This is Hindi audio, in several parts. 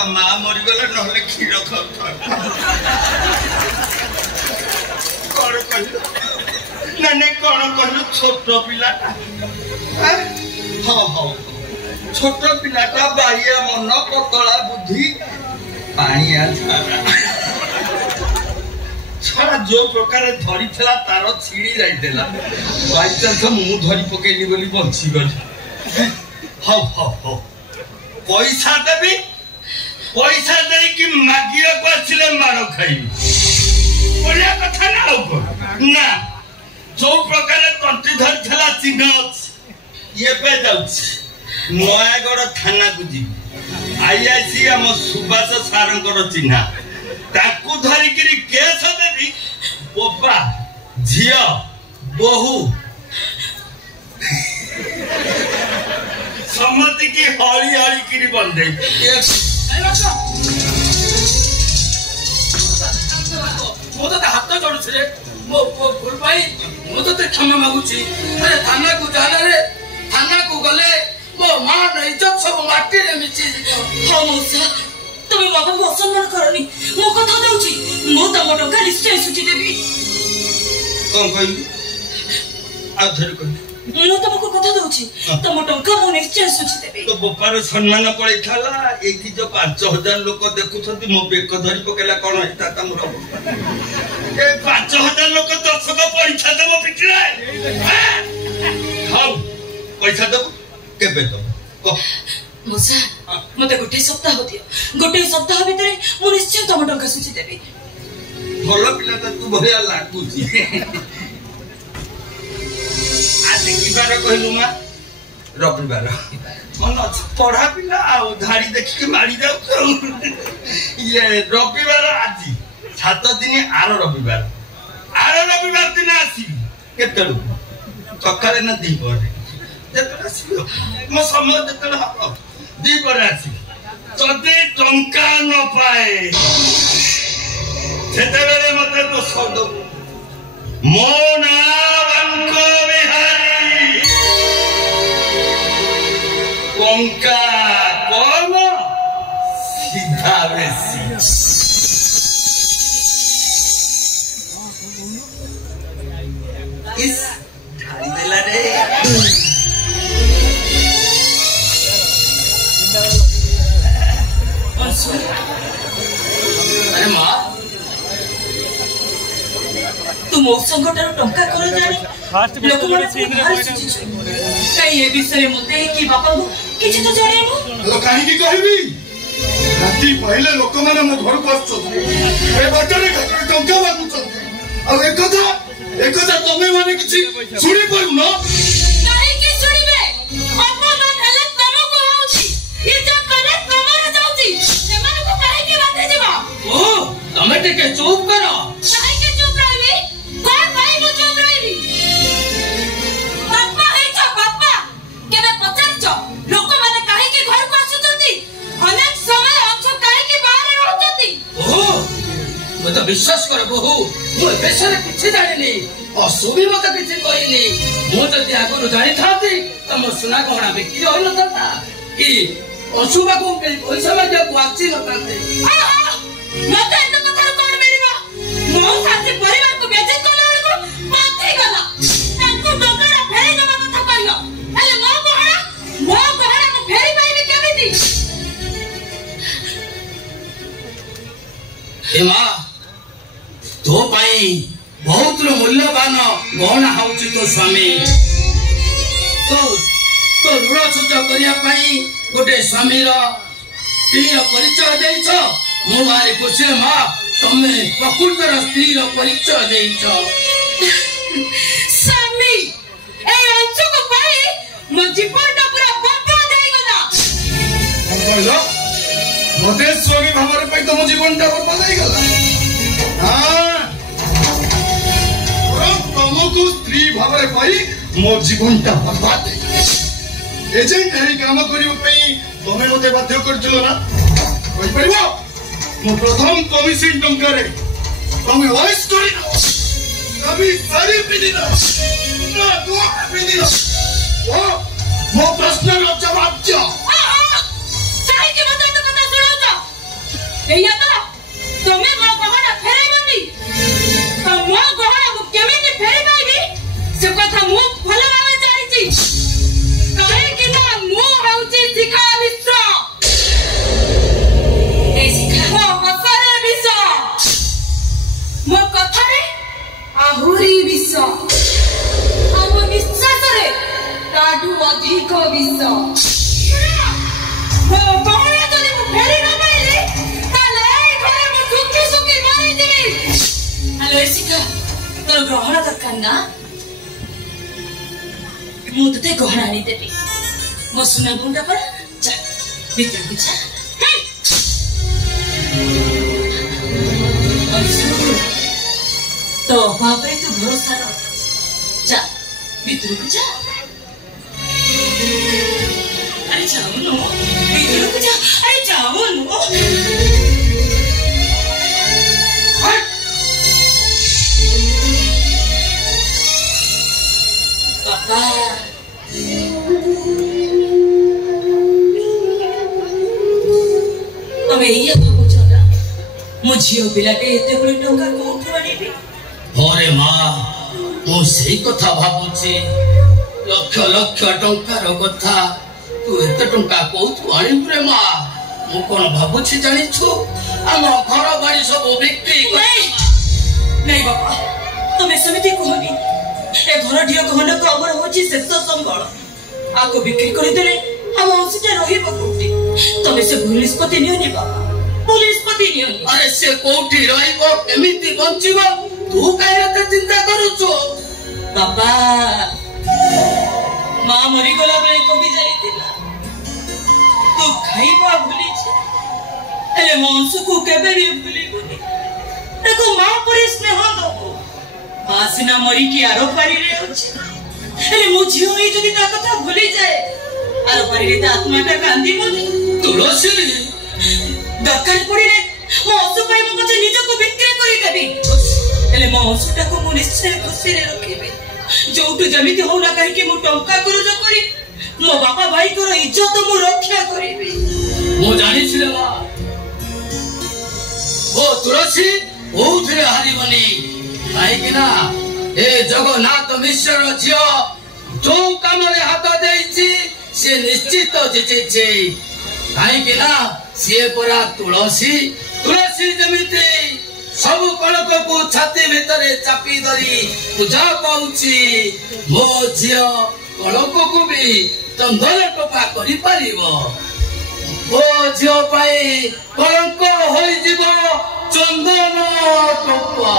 ता मां मरी गले नहले क्षीर खाउता कौन कहलु नाने कौन कहलु छोट पिलाटा हाँ हाँ छोट पिलाटा बाहिया मन पतला बुद्धि पानिया छाड़ा जो प्रकार धरी थला तार छिड़ी जाइतेला बाई चांस मु धरी पकेली बोली बंची गली हाउ हाउ हाउ पैसा देबी पैसा दे कि मागिया को आछले मारो खाइबी बढ़िया कथा ना हो ना जो प्रकार तंत्री धरी थला चिन्ह ये पे जाउछि नयागढ़ थाना को जी आईआईसी हम सुभाष सारंकर चिन्हा ताकू धरिकी केस देवी पोपा झिया बहु सम्मति की हली हली की बंदे मो तो हाथ जोड़ुछ रे मो भूल पाई मो तो क्षमा मागुची अरे थाना को जाना रे थाना को गले मो मां न इज्जत सब माटी रे मिची हां मौसा तुम बाबा को असम्मान करनी मो कथा दउची मो तम टंका निश्चय सुची देबी कोन कहि आधर कहि मो तुमको कथा दउची तम टंका मो निश्चय सुची देबी तो बोपार सम्मान पड़े थाला एठी जो 5000 लोक देखुछथि मो बेक धरि पकेला कोन हेता तमरो ए 5000 लोक दर्शक परीक्षा देबो पिटले हाउ पैसा देबो केबे तो को मौसा मते गोटे सप्ताह भितर मु निश्चय तम टंका सुची देबी भलो पिला त तू भरिया लागुची आज की बार कहलु मा रविवार मन पढ़ा पिला आ धाड़ी देखि के मारी जाऊ ये रविवार आज 7 दिन आरो रविवार दिन आसी केते सकाळे न दी पर जेते आसी मो समय जेते हो दी पर आसी जदि टंका न पाए सेतेबेले मते तो शब्द मो नाम बिहारी टंका कौन सीधा बेसी इस ढाली देला रे अरे मां तू मौसंगटर टंका कर जानी लोक माने कई ए विषय मते कि बापा को किछ तो जानेनु लो काहे की कहबी राती पहले लोक माने मो घर को आछो ए बटरे टंका मागुछ आ एक कथा तमे माने किछ सुनी पारु न काहे की सुनिबे अपमान हेले तमको होउची इज्जत करे तमरे जाउची सेमान को काहे की बाते जेबा ओ तमे टिके चुप करो काहे की चुप रहबी कोन भाई मु चुप रहबी बापा है छ बापा केबे पचारछ लोक माने काहे की घर को आछुचंती अनेक समय अंश काहे की बाहर रहउचंती ओ मो तो विश्वास कर बहु मो बेसरे किछ जानिनी असुबी मत किछ कहिनी मो जदि आगु जानि थाती तम सुना कोणा बिक्री होई न था कि असुबा को पैसा में जो वाची न थाते मते एत कथा कोन मिलिबा मो साथी परिवार को बेचे कोला को माथि गला ताको डगरा फेरी दबा कथा कहियो हेले मो कोहड़ा को फेरी पाइबे केमिति ए मां तो पाई बहुत मूल्यवान गहना होउची तो स्वामी तो ऋण सुझ करिया पाई गोटे स्वामी स्त्री परिचय देइछ मु भारी खुशी मां तमे प्रकृतर स्त्री परिचय देइछ स्वामी ए अंश को पाई मो जीवन पूरा बर्बाद हो गला हम कहलो मते स्वामी भावर पे तो मो जीवनटा बर्बाद हो गला हां तमको स्त्री भावर पाई मो जीवनटा बर्बाद हो एजेंट है काम करियो पई तमे मते बाध्य करथिलो ना कहि परिबो मो प्रथम कमिशन टंका रे तमे वॉइस करि न कभी सारी पिनी ना दो पिनी ना ओ मो प्रश्न रो जवाब दो काहे की मते तो कथा सुनो तो एया तो तमे मो गहना फेराई बनी तो मो गहना मु केमिति फेराई पाइबी से कथा मु भलो भाबे जानि छी काहे कि ना मु होउची शिखा मिश्र ए शिखा मो हसरे विष मो कथारे आहुरी विष आम निश्वासरे ताडू अधिक विष मो गहना जदि मु फेरि न पाइले ताले एई घरे मु सुखी सुखी मरि जिबि हेलो शिखा तोर गहना दरकार ना मु तते गहना आनी देबी मो सुना गुंडा पर जा भीतर को जा तो बापरे तू भरोसा रख जा भीतर को जा अरे जाओ नो भीतर को जा अरे जाओ नो पापा तबे ये भाबुछ ना मो झियो पिलाटे एते बड़ी टंका कोठु आनिबी अरे माँ मु सेई कथा भाबुची लक्ष लक्ष टंकार कथा तू एते टंका कोठु आनिबु रे माँ मु कोन भाबुची जानिछु हम घर बाड़ी सब बिक्री नहीं बाबा तुम समिति कहनी ए घर ढियो कहन को अमर होची शेष संबल आको बिक्री कर देले हम औषिटा रहिबो कोठी तमे से भूल निष्पत्ति नियोनी बाबा भूल निष्पत्ति नियोनी अरे से कोठी रहिबो केमिति बंचिबो तू काहे एते चिंता करूछु बाबा मां मरी गला बेले को भी जानी थिला तू खाइबा भूली छे एले मांस को केबे भी भूली बुनी देखो मां पर स्नेह दबो मां सिना मरी की आरो पारी रे अछि एले मु झियो ई जदी ता कथा भूली जाए आरो पारी रे आत्मा का कांदी बोली तुलसी दरकार पड़िले मो असु पाई मो कछ निज को बिक्री करी देबी एले मो असुटा को मु निश्चय खुशी रे रखिबे जोटु जमिति हो ना कहि कि मु टंका गुरुज करी मो बापा भाई को इज्जत मु रक्षा करिबी मु जानि छिले मां ओ तुलसी ओथरे हारिबनी काहे कि ना ए जगन्नाथ मिश्र झियो जो काम रे हाथ देछि से निश्चित जितेछि काहे कि ना से परा तुलसी तुलसी जमिति सब कणक को छाती भीतर चापी धरी पूजा पाउछि मो झियो कणक को भी चंदन टोपा करि परिबो ओ झियो पाई कलंक होई जिवो चंदन टोपा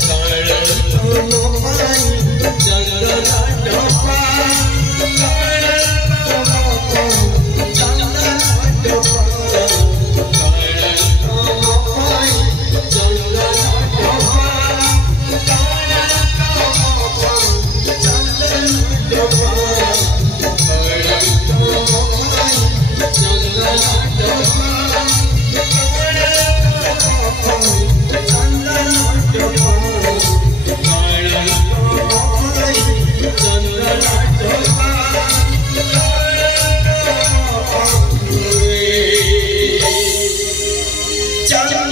Chandana चंदन